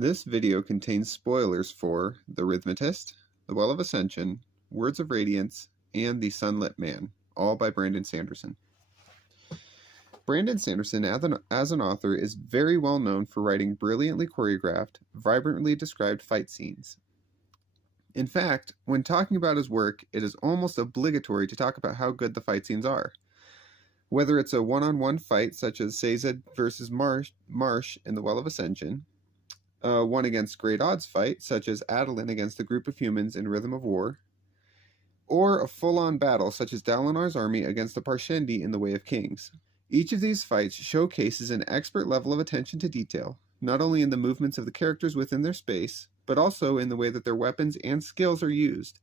This video contains spoilers for The Rithmatist, The Well of Ascension, Words of Radiance, and The Sunlit Man, all by Brandon Sanderson. Brandon Sanderson, as an author, is very well known for writing brilliantly choreographed, vibrantly described fight scenes. In fact, when talking about his work, it is almost obligatory to talk about how good the fight scenes are. Whether it's a one-on-one fight such as Sazed versus Marsh in The Well of Ascension, a one against great odds fight, such as Adolin against a group of humans in Rhythm of War, or a full-on battle, such as Dalinar's army against the Parshendi in The Way of Kings. Each of these fights showcases an expert level of attention to detail, not only in the movements of the characters within their space, but also in the way that their weapons and skills are used,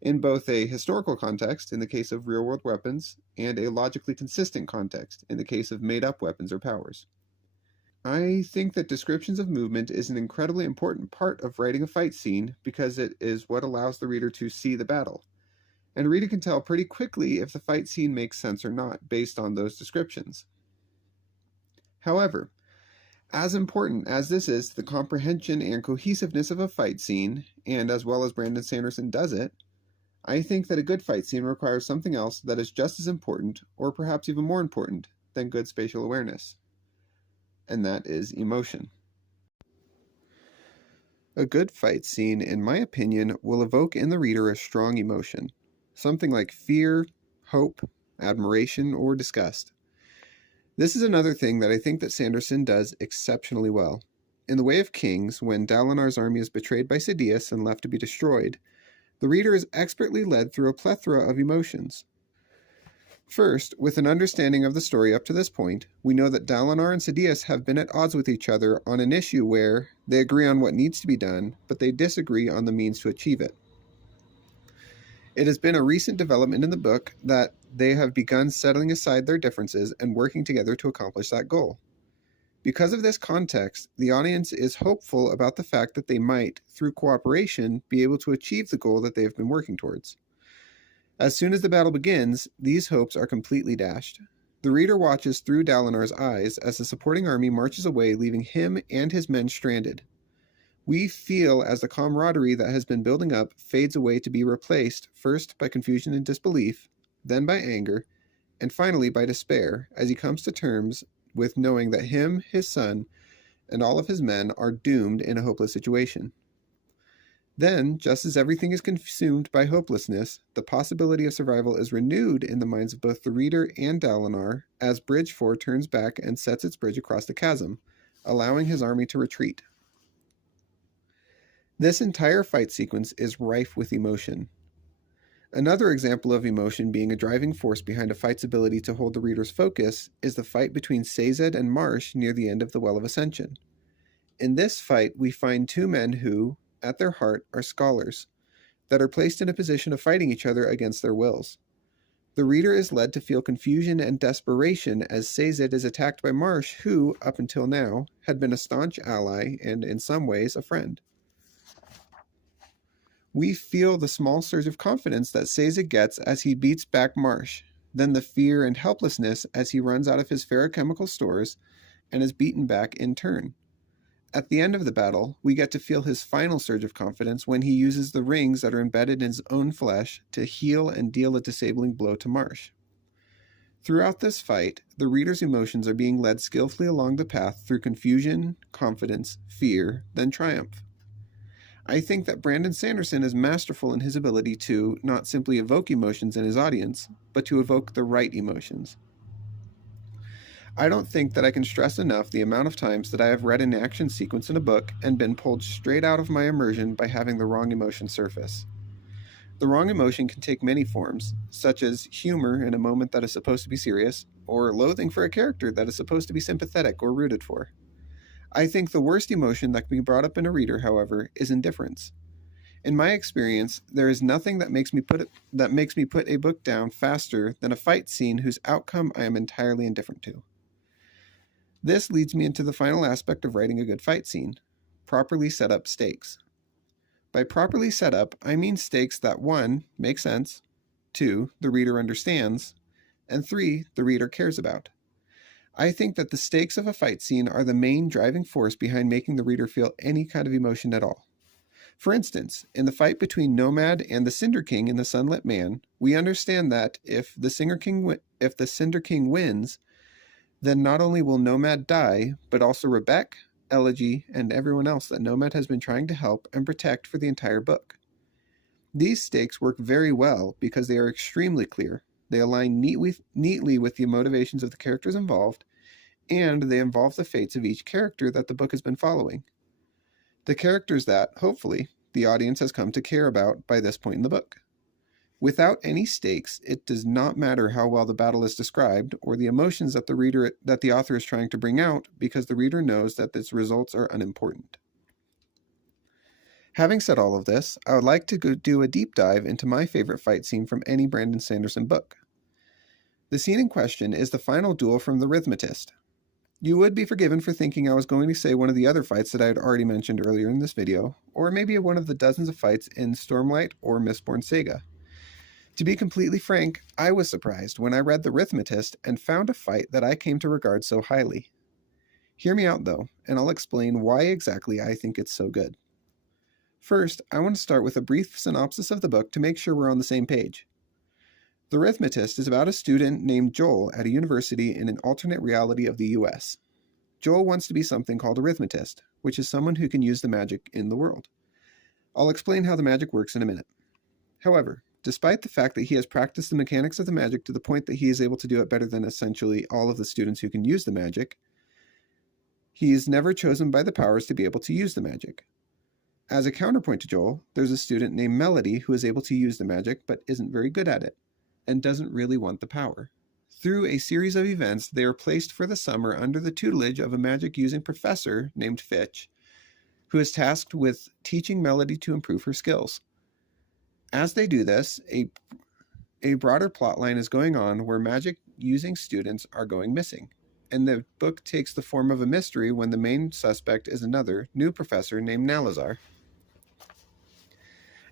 in both a historical context, in the case of real-world weapons, and a logically consistent context, in the case of made-up weapons or powers. I think that descriptions of movement is an incredibly important part of writing a fight scene because it is what allows the reader to see the battle. And a reader can tell pretty quickly if the fight scene makes sense or not based on those descriptions. However, as important as this is to the comprehension and cohesiveness of a fight scene, and as well as Brandon Sanderson does it, I think that a good fight scene requires something else that is just as important, or perhaps even more important, than good spatial awareness. And that is emotion. A good fight scene, in my opinion, will evoke in the reader a strong emotion, something like fear, hope, admiration, or disgust. This is another thing that I think that Sanderson does exceptionally well. In The Way of Kings, when Dalinar's army is betrayed by Sidious and left to be destroyed, the reader is expertly led through a plethora of emotions. First, with an understanding of the story up to this point, we know that Dalinar and Sidious have been at odds with each other on an issue where they agree on what needs to be done, but they disagree on the means to achieve it. It has been a recent development in the book that they have begun setting aside their differences and working together to accomplish that goal. Because of this context, the audience is hopeful about the fact that they might, through cooperation, be able to achieve the goal that they have been working towards. As soon as the battle begins, these hopes are completely dashed. The reader watches through Dalinar's eyes as the supporting army marches away, leaving him and his men stranded. We feel as the camaraderie that has been building up fades away to be replaced first by confusion and disbelief, then by anger, and finally by despair as he comes to terms with knowing that him, his son, and all of his men are doomed in a hopeless situation. Then, just as everything is consumed by hopelessness, the possibility of survival is renewed in the minds of both the reader and Dalinar as Bridge 4 turns back and sets its bridge across the chasm, allowing his army to retreat. This entire fight sequence is rife with emotion. Another example of emotion being a driving force behind a fight's ability to hold the reader's focus is the fight between Sazed and Marsh near the end of the Well of Ascension. In this fight, we find two men who, at their heart, are scholars, that are placed in a position of fighting each other against their wills. The reader is led to feel confusion and desperation as Sazed is attacked by Marsh, who, up until now, had been a staunch ally and, in some ways, a friend. We feel the small surge of confidence that Sazed gets as he beats back Marsh, then the fear and helplessness as he runs out of his ferrochemical stores and is beaten back in turn. At the end of the battle, we get to feel his final surge of confidence when he uses the rings that are embedded in his own flesh to heal and deal a disabling blow to Marsh. Throughout this fight, the reader's emotions are being led skillfully along the path through confusion, confidence, fear, then triumph. I think that Brandon Sanderson is masterful in his ability to not simply evoke emotions in his audience, but to evoke the right emotions. I don't think that I can stress enough the amount of times that I have read an action sequence in a book and been pulled straight out of my immersion by having the wrong emotion surface. The wrong emotion can take many forms, such as humor in a moment that is supposed to be serious, or loathing for a character that is supposed to be sympathetic or rooted for. I think the worst emotion that can be brought up in a reader, however, is indifference. In my experience, there is nothing that makes me put a book down faster than a fight scene whose outcome I am entirely indifferent to. This leads me into the final aspect of writing a good fight scene: properly set up stakes. By properly set up, I mean stakes that 1. Make sense, 2. The reader understands, and 3. The reader cares about. I think that the stakes of a fight scene are the main driving force behind making the reader feel any kind of emotion at all. For instance, in the fight between Nomad and the Cinder King in The Sunlit Man, we understand that if the Cinder King wins, then not only will Nomad die, but also Rebecca, Elegy, and everyone else that Nomad has been trying to help and protect for the entire book. These stakes work very well because they are extremely clear. They align neatly with the motivations of the characters involved, and they involve the fates of each character that the book has been following. The characters that, hopefully, the audience has come to care about by this point in the book. Without any stakes, it does not matter how well the battle is described or the emotions that the author is trying to bring out, because the reader knows that its results are unimportant. Having said all of this, I would like to do a deep dive into my favorite fight scene from any Brandon Sanderson book. The scene in question is the final duel from the Rithmatist. You would be forgiven for thinking I was going to say one of the other fights that I had already mentioned earlier in this video, or maybe one of the dozens of fights in Stormlight or Mistborn Saga. To be completely frank, I was surprised when I read The Rithmatist and found a fight that I came to regard so highly. Hear me out though, and I'll explain why exactly I think it's so good. First, I want to start with a brief synopsis of the book to make sure we're on the same page. The Rithmatist is about a student named Joel at a university in an alternate reality of the US. Joel wants to be something called a Rithmatist, which is someone who can use the magic in the world. I'll explain how the magic works in a minute. However, despite the fact that he has practiced the mechanics of the magic to the point that he is able to do it better than essentially all of the students who can use the magic, he is never chosen by the powers to be able to use the magic. As a counterpoint to Joel, there's a student named Melody who is able to use the magic but isn't very good at it, and doesn't really want the power. Through a series of events, they are placed for the summer under the tutelage of a magic-using professor named Fitch, who is tasked with teaching Melody to improve her skills. As they do this, a broader plotline is going on where magic-using students are going missing, and the book takes the form of a mystery when the main suspect is another, new professor named Nalazar.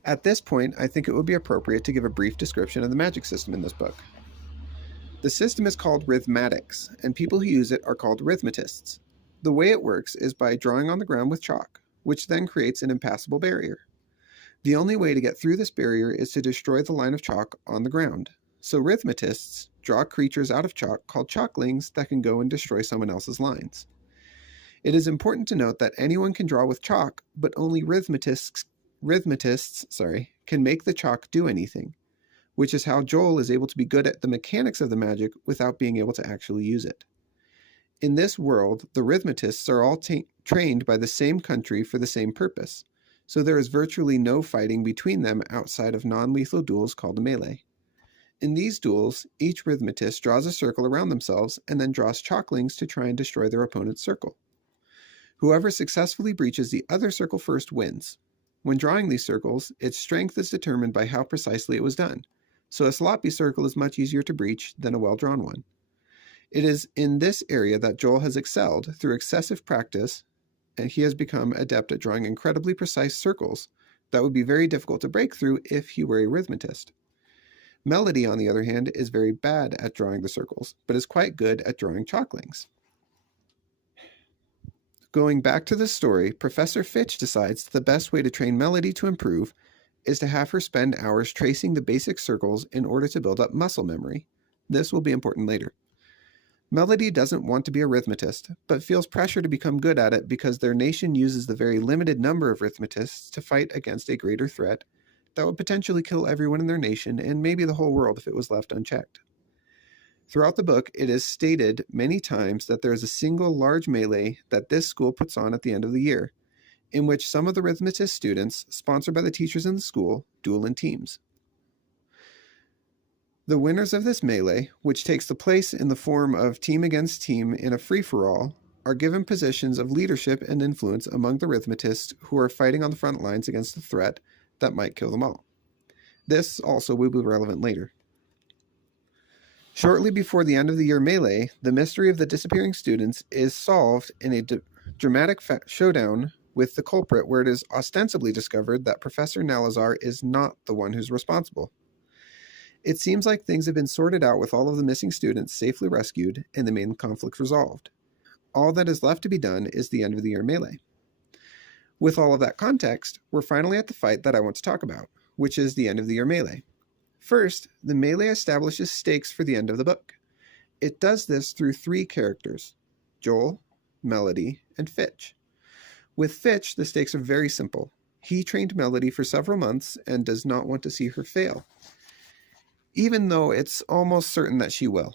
At this point, I think it would be appropriate to give a brief description of the magic system in this book. The system is called Rithmatics, and people who use it are called Rithmatists. The way it works is by drawing on the ground with chalk, which then creates an impassable barrier. The only way to get through this barrier is to destroy the line of chalk on the ground. So Rithmatists draw creatures out of chalk called chalklings that can go and destroy someone else's lines. It is important to note that anyone can draw with chalk, but only Rithmatists can make the chalk do anything, which is how Joel is able to be good at the mechanics of the magic without being able to actually use it. In this world, the Rithmatists are all trained by the same country for the same purpose, so there is virtually no fighting between them outside of non-lethal duels called a melee. In these duels, each Rithmatist draws a circle around themselves and then draws chalklings to try and destroy their opponent's circle. Whoever successfully breaches the other circle first wins. When drawing these circles, its strength is determined by how precisely it was done, so a sloppy circle is much easier to breach than a well-drawn one. It is in this area that Joel has excelled through excessive practice, and he has become adept at drawing incredibly precise circles that would be very difficult to break through if he were a Rithmatist. Melody, on the other hand, is very bad at drawing the circles, but is quite good at drawing chalklings. Going back to the story, Professor Fitch decides the best way to train Melody to improve is to have her spend hours tracing the basic circles in order to build up muscle memory. This will be important later. Melody doesn't want to be a Rithmatist, but feels pressure to become good at it because their nation uses the very limited number of Rithmatists to fight against a greater threat that would potentially kill everyone in their nation and maybe the whole world if it was left unchecked. Throughout the book, it is stated many times that there is a single large melee that this school puts on at the end of the year, in which some of the Rithmatist students, sponsored by the teachers in the school, duel in teams. The winners of this melee, which takes the place in the form of team against team in a free-for-all, are given positions of leadership and influence among the Rithmatists who are fighting on the front lines against the threat that might kill them all. This also will be relevant later. Shortly before the end of the year melee, the mystery of the disappearing students is solved in a dramatic showdown with the culprit, where it is ostensibly discovered that Professor Nalazar is not the one who's responsible. It seems like things have been sorted out with all of the missing students safely rescued and the main conflict resolved. All that is left to be done is the end of the year melee. With all of that context, we're finally at the fight that I want to talk about, which is the end of the year melee. First, the melee establishes stakes for the end of the book. It does this through 3 characters: Joel, Melody, and Fitch. With Fitch, the stakes are very simple. He trained Melody for several months and does not want to see her fail, even though it's almost certain that she will.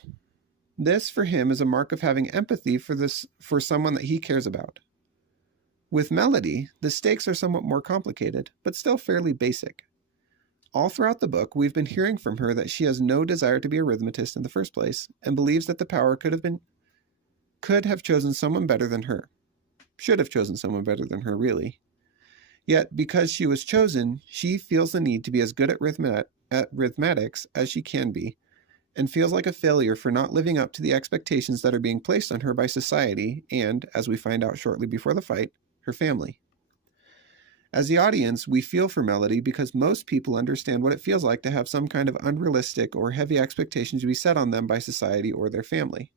This, for him, is a mark of having empathy for someone that he cares about. With Melody, the stakes are somewhat more complicated, but still fairly basic. All throughout the book, we've been hearing from her that she has no desire to be a Rithmatist in the first place, and believes that the power could have chosen someone better than her. Should have chosen someone better than her, really. Yet, because she was chosen, she feels the need to be as good at Rithmatics as she can be, and feels like a failure for not living up to the expectations that are being placed on her by society and, as we find out shortly before the fight, her family. As the audience, we feel for Melody because most people understand what it feels like to have some kind of unrealistic or heavy expectations to be set on them by society or their family.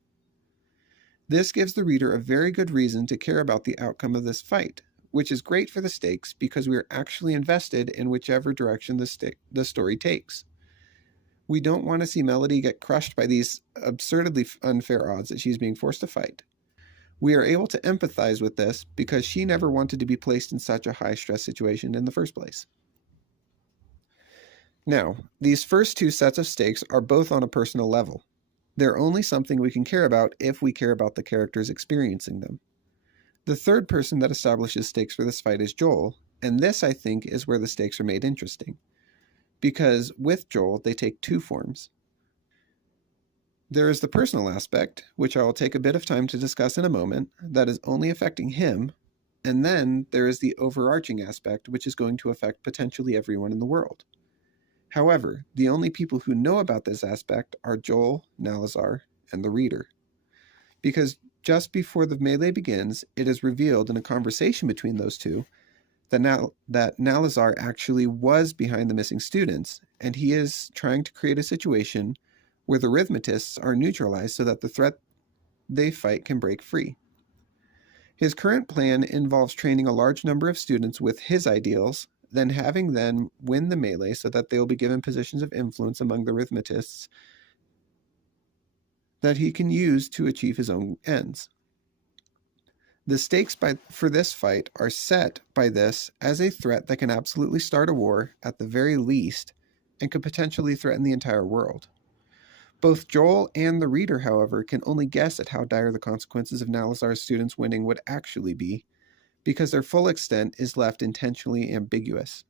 This gives the reader a very good reason to care about the outcome of this fight, which is great for the stakes because we are actually invested in whichever direction the story takes. We don't want to see Melody get crushed by these absurdly unfair odds that she's being forced to fight. We are able to empathize with this because she never wanted to be placed in such a high-stress situation in the first place. Now, these first 2 sets of stakes are both on a personal level. They're only something we can care about if we care about the characters experiencing them. The third person that establishes stakes for this fight is Joel, and this, I think, is where the stakes are made interesting. Because with Joel, they take 2 forms. There is the personal aspect, which I will take a bit of time to discuss in a moment, that is only affecting him, and then there is the overarching aspect, which is going to affect potentially everyone in the world. However, the only people who know about this aspect are Joel, Nalazar, and the reader. Because just before the melee begins, it is revealed in a conversation between those two that Nalazar actually was behind the missing students, and he is trying to create a situation where the Rithmatists are neutralized so that the threat they fight can break free. His current plan involves training a large number of students with his ideals, then having them win the melee so that they will be given positions of influence among the Rithmatists that he can use to achieve his own ends. The stakes for this fight are set by this as a threat that can absolutely start a war at the very least and could potentially threaten the entire world. Both Joel and the reader, however, can only guess at how dire the consequences of Nalazar's students winning would actually be, because their full extent is left intentionally ambiguous.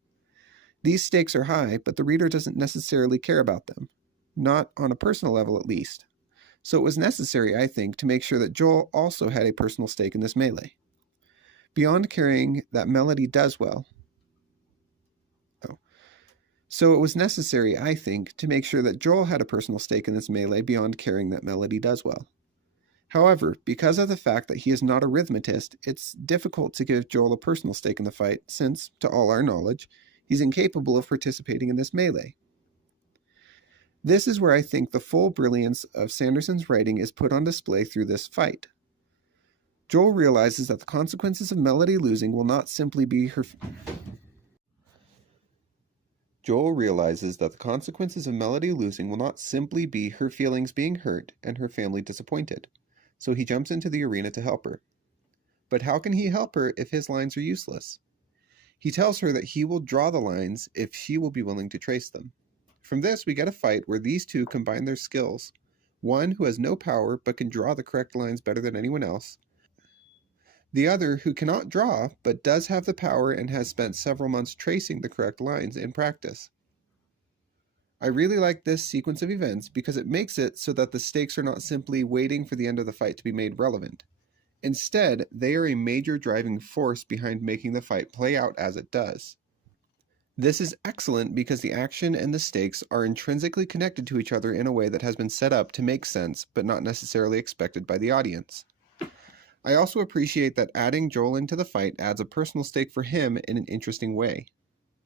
These stakes are high, but the reader doesn't necessarily care about them, not on a personal level at least. So it was necessary, I think, to make sure that Joel also had a personal stake in this melee. Beyond caring that Melody does well, So it was necessary, I think, to make sure that Joel had a personal stake in this melee beyond caring that Melody does well. However, because of the fact that he is not a Rithmatist, it's difficult to give Joel a personal stake in the fight since, to all our knowledge, he's incapable of participating in this melee. This is where I think the full brilliance of Sanderson's writing is put on display through this fight. Joel realizes that the consequences of Melody losing will not simply be her... Joel realizes that the consequences of Melody losing will not simply be her feelings being hurt and her family disappointed, so he jumps into the arena to help her. But how can he help her if his lines are useless? He tells her that he will draw the lines if she will be willing to trace them. From this, we get a fight where these two combine their skills, one who has no power but can draw the correct lines better than anyone else, the other who cannot draw but does have the power and has spent several months tracing the correct lines in practice. I really like this sequence of events because it makes it so that the stakes are not simply waiting for the end of the fight to be made relevant. Instead, they are a major driving force behind making the fight play out as it does. This is excellent because the action and the stakes are intrinsically connected to each other in a way that has been set up to make sense but not necessarily expected by the audience. I also appreciate that adding Joel into the fight adds a personal stake for him in an interesting way.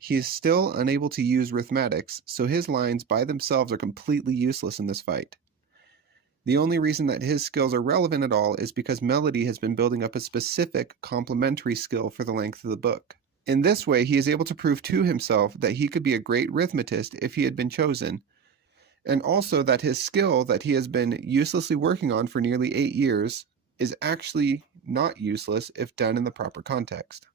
he is still unable to use Rithmatics, so his lines by themselves are completely useless in this fight. The only reason that his skills are relevant at all is because Melody has been building up a specific complementary skill for the length of the book. In this way, he is able to prove to himself that he could be a great Rithmatist if he had been chosen, and also that his skill that he has been uselessly working on for nearly 8 years is actually not useless if done in the proper context.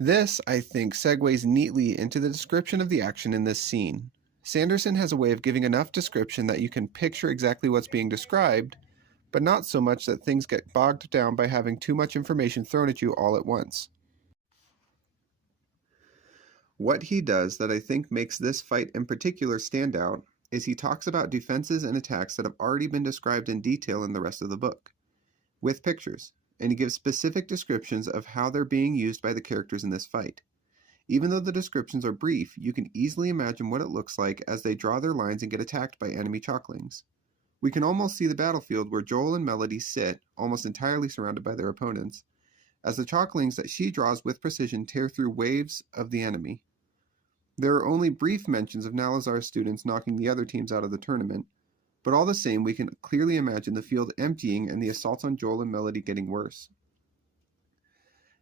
This, I think, segues neatly into the description of the action in this scene. Sanderson has a way of giving enough description that you can picture exactly what's being described, but not so much that things get bogged down by having too much information thrown at you all at once. What he does that I think makes this fight in particular stand out is he talks about defenses and attacks that have already been described in detail in the rest of the book, with pictures, and he gives specific descriptions of how they're being used by the characters in this fight. Even though the descriptions are brief, you can easily imagine what it looks like as they draw their lines and get attacked by enemy chalklings. We can almost see the battlefield where Joel and Melody sit, almost entirely surrounded by their opponents, as the chalklings that she draws with precision tear through waves of the enemy. There are only brief mentions of Nalazar's students knocking the other teams out of the tournament, but all the same we can clearly imagine the field emptying and the assaults on Joel and Melody getting worse.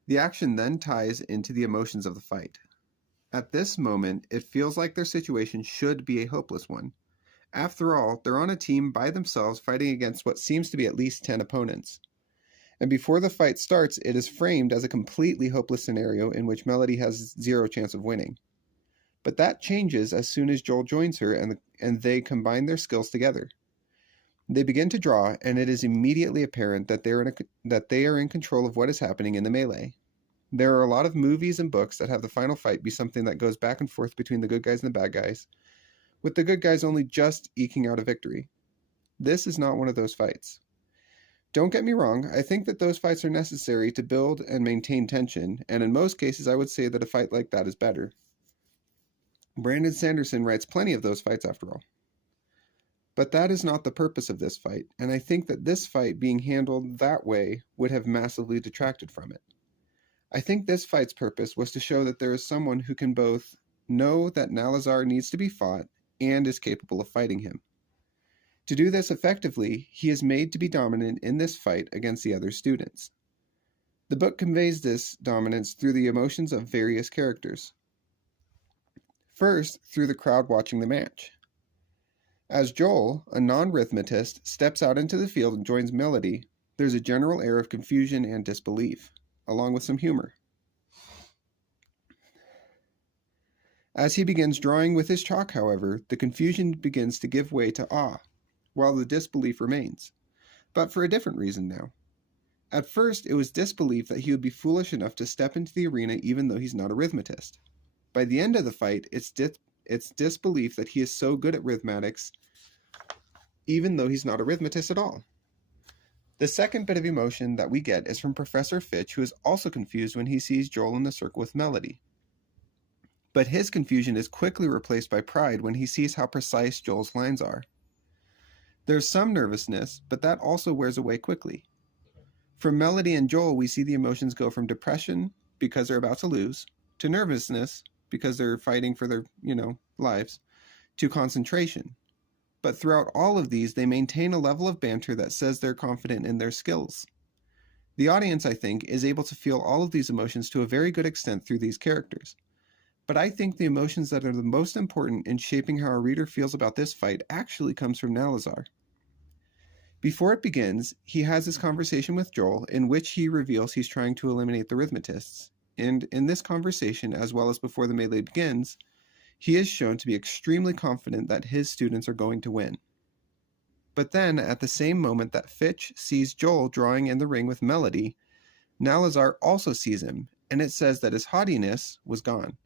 The action then ties into the emotions of the fight. At this moment, it feels like their situation should be a hopeless one. After all, they're on a team by themselves fighting against what seems to be at least 10 opponents. And before the fight starts, it is framed as a completely hopeless scenario in which Melody has zero chance of winning. But that changes as soon as Joel joins her and they combine their skills together. They begin to draw, and it is immediately apparent that they are in control of what is happening in the melee. There are a lot of movies and books that have the final fight be something that goes back and forth between the good guys and the bad guys, with the good guys only just eking out a victory. This is not one of those fights. Don't get me wrong, I think that those fights are necessary to build and maintain tension, and in most cases I would say that a fight like that is better. Brandon Sanderson writes plenty of those fights after all. But that is not the purpose of this fight, and I think that this fight being handled that way would have massively detracted from it. I think this fight's purpose was to show that there is someone who can both know that Nalazar needs to be fought and is capable of fighting him. To do this effectively, he is made to be dominant in this fight against the other students. The book conveys this dominance through the emotions of various characters. First, through the crowd watching the match. As Joel, a non-Rithmatist, steps out into the field and joins Melody, there's a general air of confusion and disbelief, along with some humor. As he begins drawing with his chalk, however, the confusion begins to give way to awe, while the disbelief remains, but for a different reason now. At first, it was disbelief that he would be foolish enough to step into the arena even though he's not a Rithmatist. By the end of the fight, it's disbelief that he is so good at Rithmatics even though he's not a Rithmatist at all. The second bit of emotion that we get is from Professor Fitch, who is also confused when he sees Joel in the circle with Melody. But his confusion is quickly replaced by pride when he sees how precise Joel's lines are. There's some nervousness, but that also wears away quickly. From Melody and Joel, we see the emotions go from depression, because they're about to lose, to nervousness, because they're fighting for their, lives, to concentration. But throughout all of these, they maintain a level of banter that says they're confident in their skills. The audience, I think, is able to feel all of these emotions to a very good extent through these characters. But I think the emotions that are the most important in shaping how a reader feels about this fight actually comes from Nalazar. Before it begins, he has this conversation with Joel in which he reveals he's trying to eliminate the Rithmatists, and in this conversation, as well as before the melee begins, he is shown to be extremely confident that his students are going to win. But then, at the same moment that Fitch sees Joel drawing in the ring with Melody, Nalazar also sees him, and it says that his haughtiness was gone,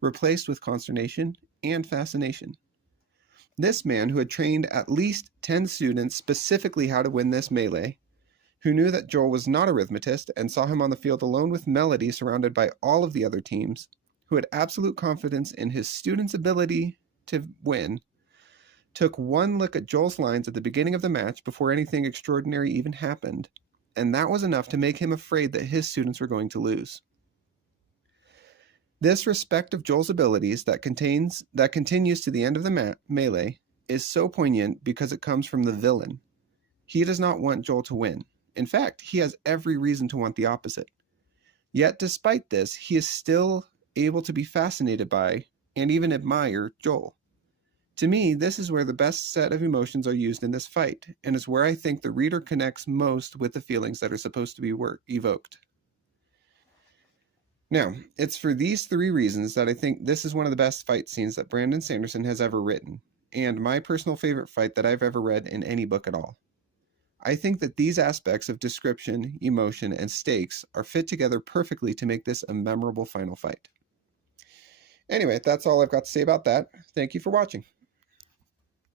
replaced with consternation and fascination. This man, who had trained at least 10 students specifically how to win this melee, who knew that Joel was not a Rithmatist and saw him on the field alone with Melody surrounded by all of the other teams, who had absolute confidence in his students' ability to win, took one look at Joel's lines at the beginning of the match before anything extraordinary even happened, and that was enough to make him afraid that his students were going to lose. This respect of Joel's abilities that continues to the end of the melee is so poignant because it comes from the villain. He does not want Joel to win. In fact, he has every reason to want the opposite. Yet despite this, he is still able to be fascinated by and even admire Joel. To me, this is where the best set of emotions are used in this fight, and is where I think the reader connects most with the feelings that are supposed to be evoked. Now, it's for these three reasons that I think this is one of the best fight scenes that Brandon Sanderson has ever written, and my personal favorite fight that I've ever read in any book at all. I think that these aspects of description, emotion, and stakes are fit together perfectly to make this a memorable final fight. Anyway, that's all I've got to say about that. Thank you for watching.